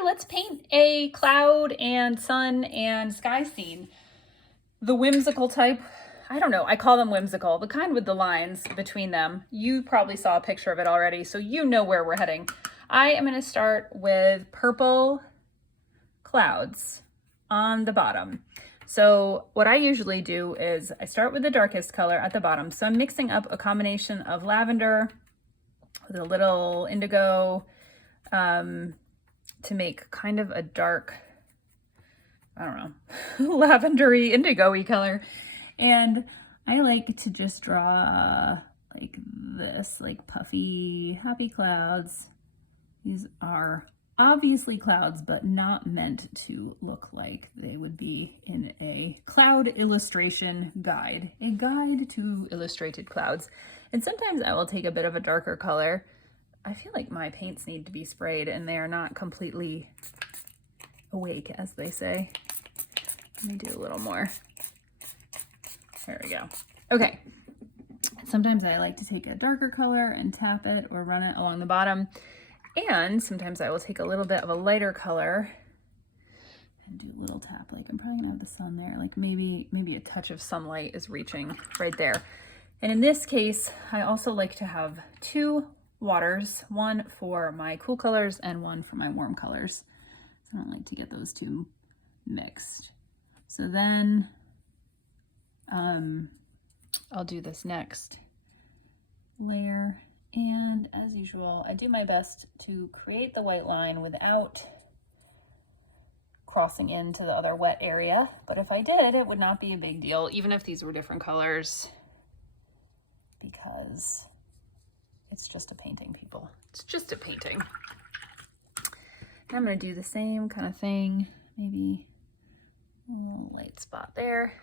hi, let's paint a cloud and sun and sky scene. The whimsical type, I don't know, I call them whimsical, the kind with the lines between them. You probably saw a picture of it already, so you know where we're heading. I am gonna start with purple clouds on the bottom. So what I usually do is I start with the darkest color at the bottom. So I'm mixing up a combination of lavender with a little indigo to make kind of a dark, I don't know, lavendery, indigo-y color. And I like to just draw like this, like puffy, happy clouds. These are obviously clouds, but not meant to look like they would be in a cloud illustration guide, a guide to illustrated clouds. And sometimes I will take a bit of a darker color. I feel like my paints need to be sprayed and they are not completely awake, as they say. Let me do a little more. There we go. Okay. Sometimes I like to take a darker color and tap it or run it along the bottom. And sometimes I will take a little bit of a lighter color and do a little tap. Like I'm probably gonna have the sun there. Like maybe a touch of sunlight is reaching right there. And in this case, I also like to have two waters, one for my cool colors and one for my warm colors. So I don't like to get those two mixed. So then I'll do this next layer. And as usual, I do my best to create the white line without crossing into the other wet area. But if I did, it would not be a big deal, even if these were different colors, because it's just a painting, people. It's just a painting. And I'm gonna do the same kind of thing, maybe a little light spot there.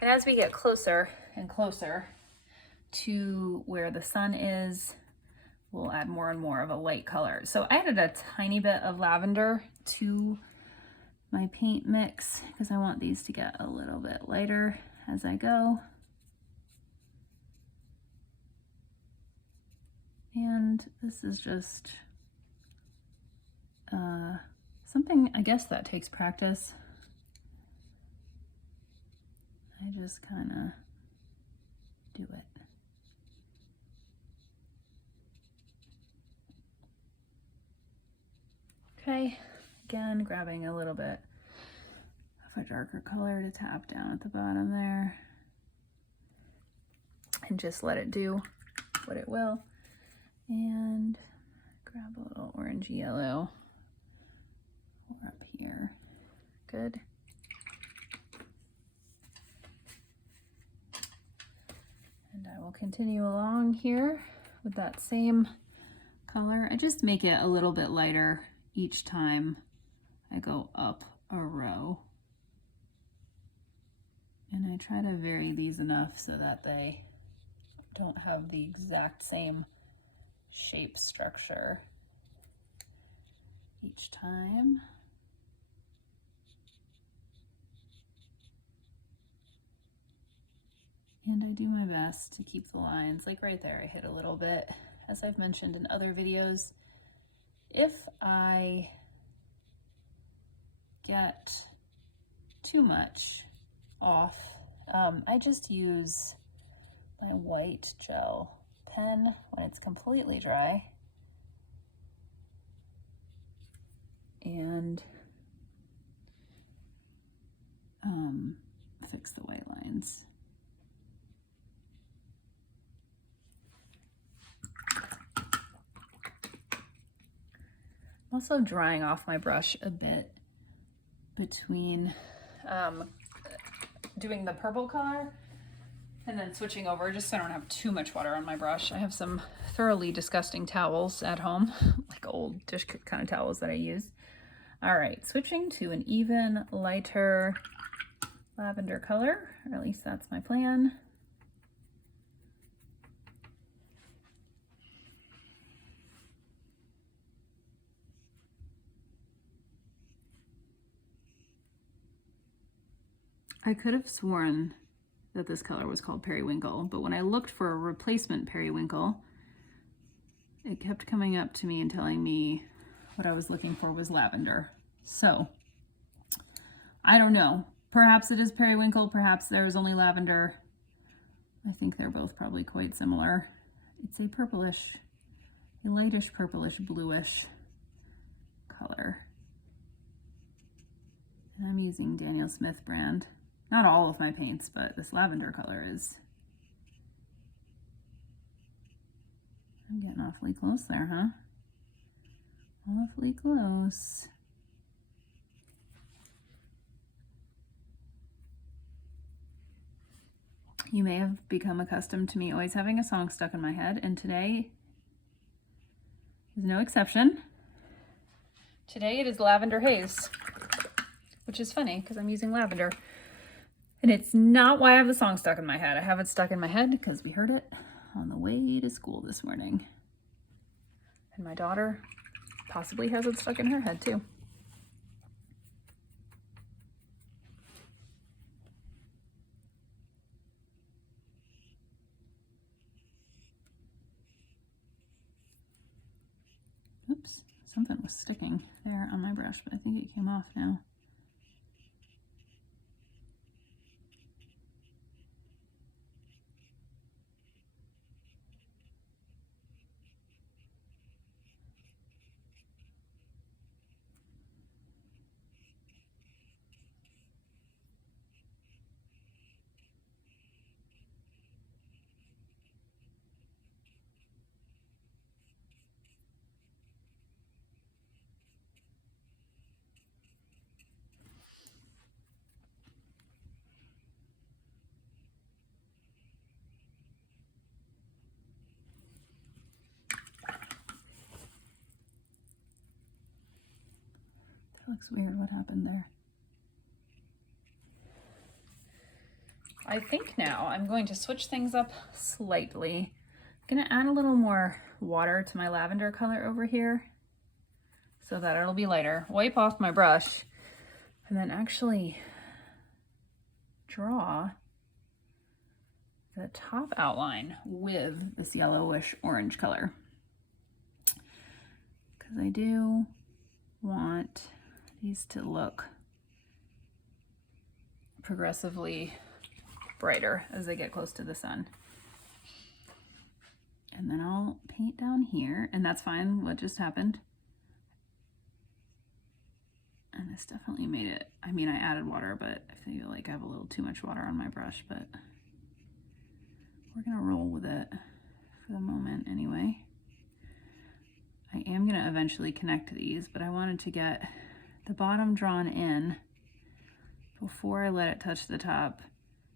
And as we get closer and closer to where the sun is, we'll add more and more of a light color. So I added a tiny bit of lavender to my paint mix because I want these to get a little bit lighter as I go. And this is just something, I guess, that takes practice. I just kind of do it. Okay, again, grabbing a little bit of a darker color to tap down at the bottom there. And just let it do what it will. And grab a little orange yellow up here. Good. And I will continue along here with that same color. I just make it a little bit lighter each time I go up a row. And I try to vary these enough so that they don't have the exact same shape structure each time. And I do my best to keep the lines, like right there, I hit a little bit. As I've mentioned in other videos, if I get too much off, I just use my white gel pen when it's completely dry and fix the white lines. I'm also drying off my brush a bit between doing the purple color and then switching over, just so I don't have too much water on my brush. I have some thoroughly disgusting towels at home, like old dish kind of towels that I use. All right, switching to an even lighter lavender color, or at least that's my plan. I could have sworn that this color was called Periwinkle, but when I looked for a replacement Periwinkle, it kept coming up to me and telling me what I was looking for was lavender. So I don't know. Perhaps it is periwinkle, perhaps there's only lavender. I think they're both probably quite similar. It's a purplish, a lightish purplish bluish color. And I'm using Daniel Smith brand. Not all of my paints, but this lavender color is. I'm getting awfully close there, huh? Awfully close. You may have become accustomed to me always having a song stuck in my head, and today is no exception. Today it is Lavender Haze, which is funny because I'm using lavender. And it's not why I have the song stuck in my head. I have it stuck in my head because we heard it on the way to school this morning. And my daughter possibly has it stuck in her head too. Oops, something was sticking there on my brush, but I think it came off now. That looks weird. What happened there? I think now I'm going to switch things up slightly. I'm going to add a little more water to my lavender color over here so that it'll be lighter. Wipe off my brush and then actually draw the top outline with this yellowish orange color, because I do want these to look progressively brighter as they get close to the sun. And then I'll paint down here, and that's fine what just happened. And this definitely made it, I mean, I added water, but I feel like I have a little too much water on my brush, but we're gonna roll with it for the moment anyway. I am gonna eventually connect these, but I wanted to get the bottom drawn in before I let it touch the top,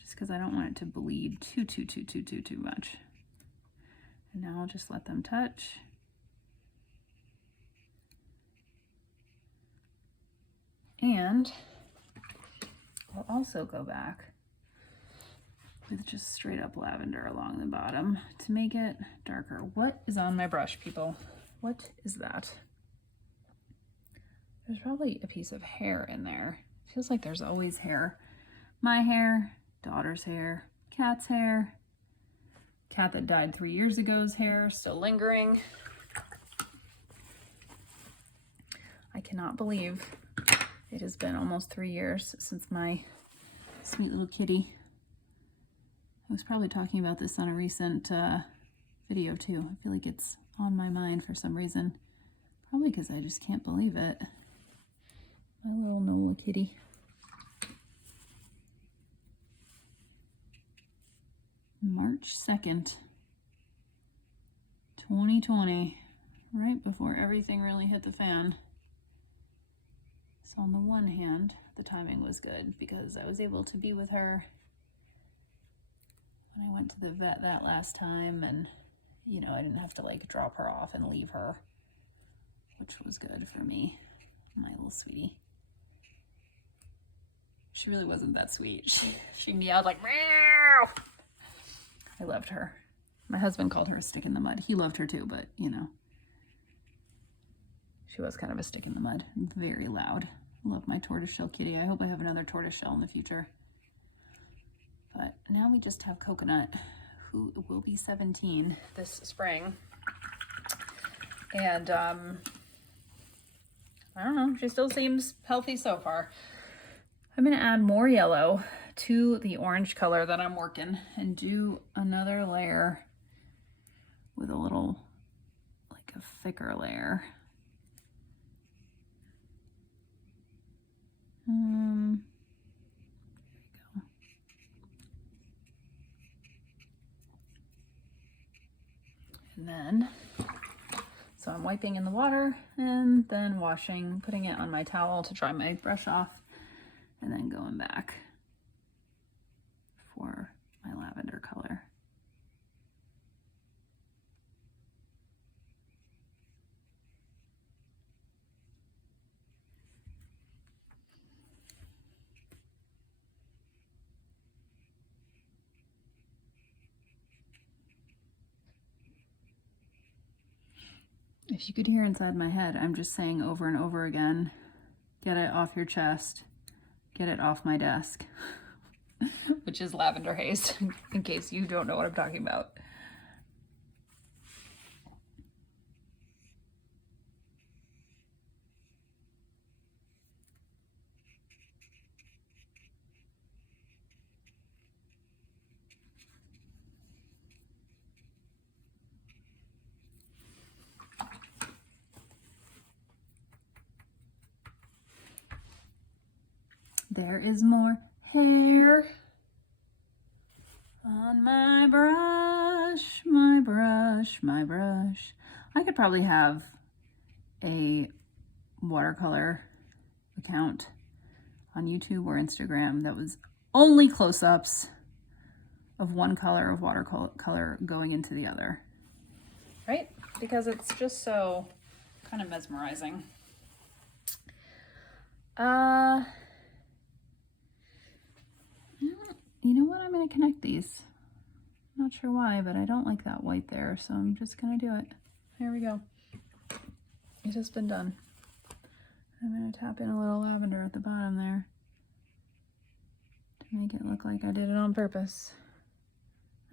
just because I don't want it to bleed too much. And now I'll just let them touch. And I'll also go back with just straight up lavender along the bottom to make it darker. What is on my brush, people? What is that? There's probably a piece of hair in there. Feels like there's always hair. My hair, daughter's hair, cat's hair, cat that died 3 years ago's hair, still lingering. I cannot believe it has been almost 3 years since my sweet little kitty. I was probably talking about this on a recent video too. I feel like it's on my mind for some reason. Probably because I just can't believe it. My little Nola kitty. March 2nd, 2020, right before everything really hit the fan. So on the one hand, the timing was good because I was able to be with her when I went to the vet that last time, and you know, I didn't have to like drop her off and leave her, which was good for me, my little sweetie. She really wasn't that sweet. She meowed like meow. I loved her. My husband called her a stick in the mud. He loved her too, but you know, she was kind of a stick in the mud. Very loud. Love my tortoiseshell kitty. I hope I have another tortoiseshell in the future. But now we just have Coconut, who will be 17 this spring. And I don't know, she still seems healthy so far. I'm gonna add more yellow to the orange color that I'm working and do another layer with a little, like a thicker layer. There we go. And then, so I'm wiping in the water and then washing, putting it on my towel to dry my brush off, and then going back for my lavender color. If you could hear inside my head, I'm just saying over and over again, get it off your chest, get it off my desk, which is lavender haze, in case you don't know what I'm talking about. There is more hair on my brush, my brush, my brush. I could probably have a watercolor account on YouTube or Instagram that was only close-ups of one color of watercolor going into the other, right? Because it's just so kind of mesmerizing. You know what? I'm going to connect these. I'm not sure why, but I don't like that white there, so I'm just going to do it. Here we go. It has been done. I'm going to tap in a little lavender at the bottom there to make it look like I did it on purpose.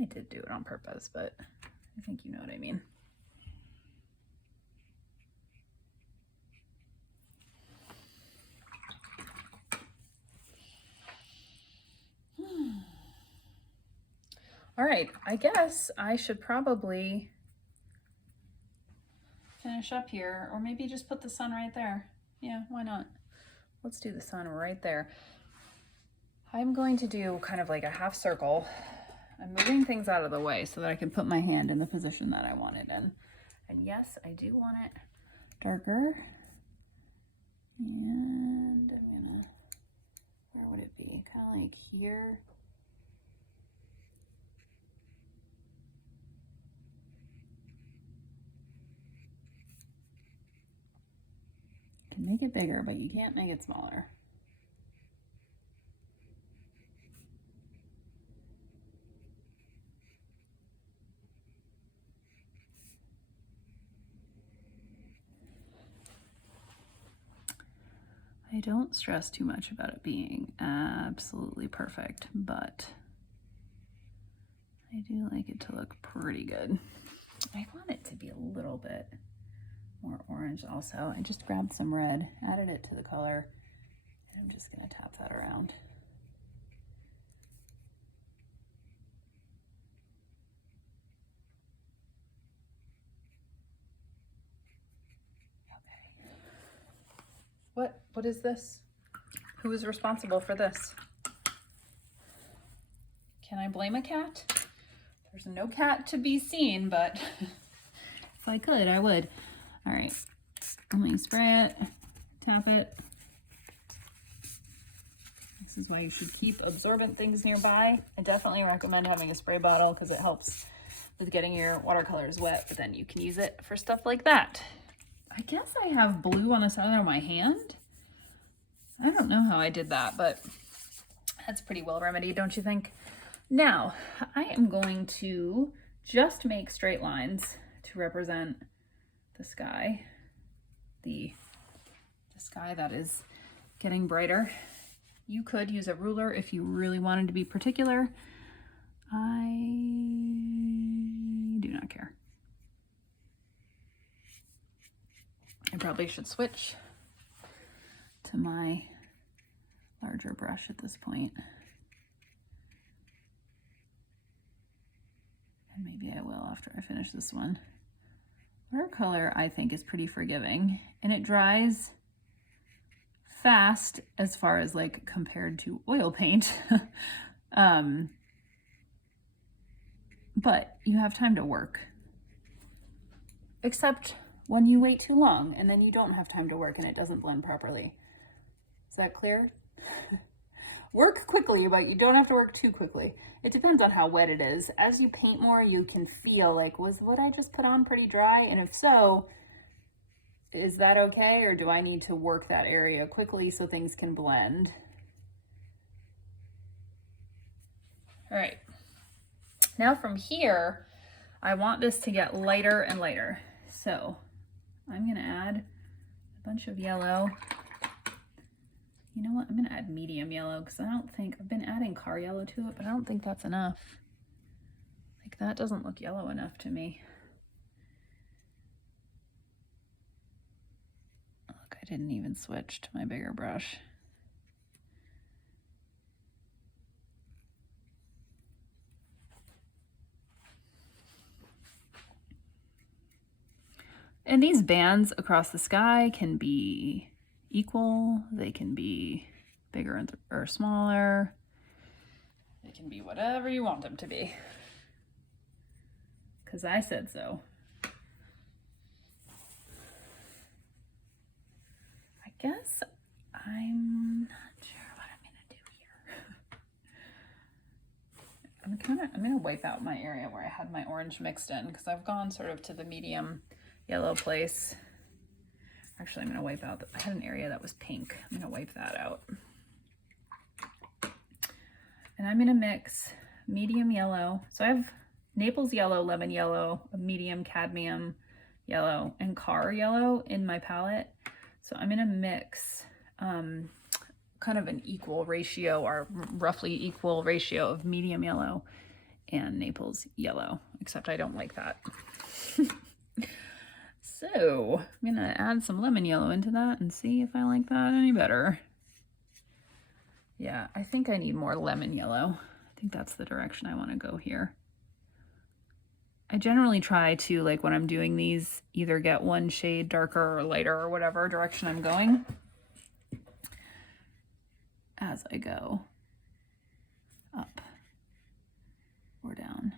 I did do it on purpose, but I think you know what I mean. All right, I guess I should probably finish up here, or maybe just put the sun right there. Yeah, why not? Let's do the sun right there. I'm going to do kind of like a half circle. I'm moving things out of the way so that I can put my hand in the position that I want it in. And yes, I do want it darker. And I'm gonna, where would it be? Kind of like here. You can make it bigger, but you can't make it smaller. I don't stress too much about it being absolutely perfect, but I do like it to look pretty good. I want it to be a little bit more orange also. I just grabbed some red, added it to the color, and I'm just gonna tap that around. Okay. What is this? Who is responsible for this? Can I blame a cat? There's no cat to be seen, but if I could, I would. All right, let me spray it, tap it. This is why you should keep absorbent things nearby. I definitely recommend having a spray bottle because it helps with getting your watercolors wet, but then you can use it for stuff like that. I guess I have blue on the side of my hand. I don't know how I did that, but that's pretty well remedied, don't you think? Now, I am going to just make straight lines to represent the sky, the sky that is getting brighter. You could use a ruler if you really wanted to be particular. I do not care. I probably should switch to my larger brush at this point. And maybe I will after I finish this one. Watercolor, I think, is pretty forgiving, and it dries fast as far as like compared to oil paint. But you have time to work. Except when you wait too long and then you don't have time to work and it doesn't blend properly. Is that clear? Work quickly, but you don't have to work too quickly. It depends on how wet it is. As you paint more, you can feel like, was what I just put on pretty dry? And if so, is that okay? Or do I need to work that area quickly so things can blend? All right. Now from here, I want this to get lighter and lighter. So I'm gonna add a bunch of yellow. You know what, I'm gonna add medium yellow because I don't think, I've been adding car yellow to it, but I don't think that's enough. Like that doesn't look yellow enough to me. Look, I didn't even switch to my bigger brush. And these bands across the sky can be equal, they can be bigger or smaller, they can be whatever you want them to be, because I said so. I guess I'm not sure what I'm gonna do here. I'm gonna wipe out my area where I had my orange mixed in, because I've gone sort of to the medium yellow place. Actually, I'm gonna wipe out, I had an area that was pink. I'm gonna wipe that out. And I'm gonna mix medium yellow. So I have Naples yellow, lemon yellow, a medium cadmium yellow, and car yellow in my palette. So I'm gonna mix kind of an equal ratio, or roughly equal ratio of medium yellow and Naples yellow, except I don't like that. So I'm gonna add some lemon yellow into that and see if I like that any better. Yeah, I think I need more lemon yellow. I think that's the direction I want to go here. I generally try to, like when I'm doing these, either get one shade darker or lighter or whatever direction I'm going as I go up or down.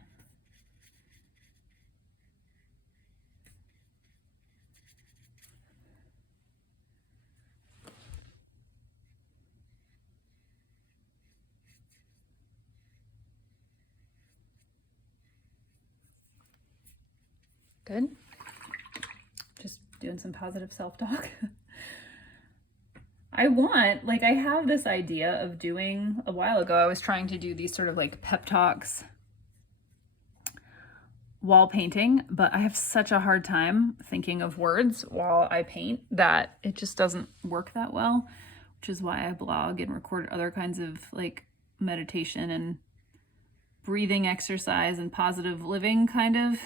Good. Just doing some positive self-talk. I have this idea of doing, a while ago, I was trying to do these sort of like pep talks while painting, but I have such a hard time thinking of words while I paint that it just doesn't work that well, which is why I blog and record other kinds of like meditation and breathing exercise and positive living kind of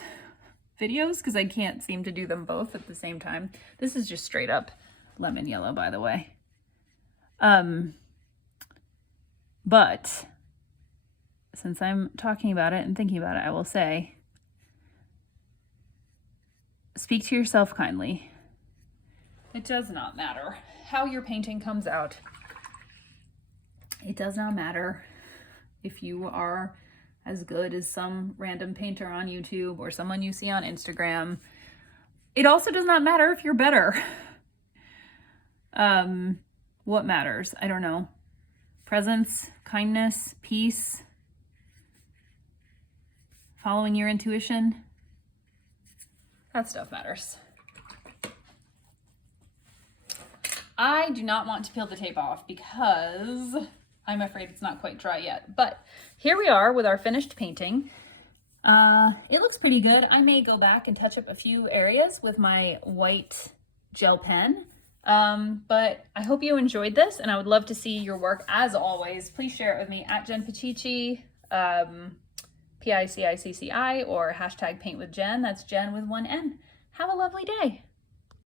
videos, because I can't seem to do them both at the same time. This is just straight up lemon yellow, by the way. But since I'm talking about it and thinking about it, I will say, speak to yourself kindly. It does not matter how your painting comes out. It does not matter if you are as good as some random painter on YouTube or someone you see on Instagram. It also does not matter if you're better. What matters? I don't know. Presence, kindness, peace, following your intuition. That stuff matters. I do not want to peel the tape off because I'm afraid it's not quite dry yet, but here we are with our finished painting. It looks pretty good. I may go back and touch up a few areas with my white gel pen, but I hope you enjoyed this, and I would love to see your work. As always, please share it with me at Jen Picicci, Picicci, or hashtag paint with Jen. That's Jen with one N. Have a lovely day.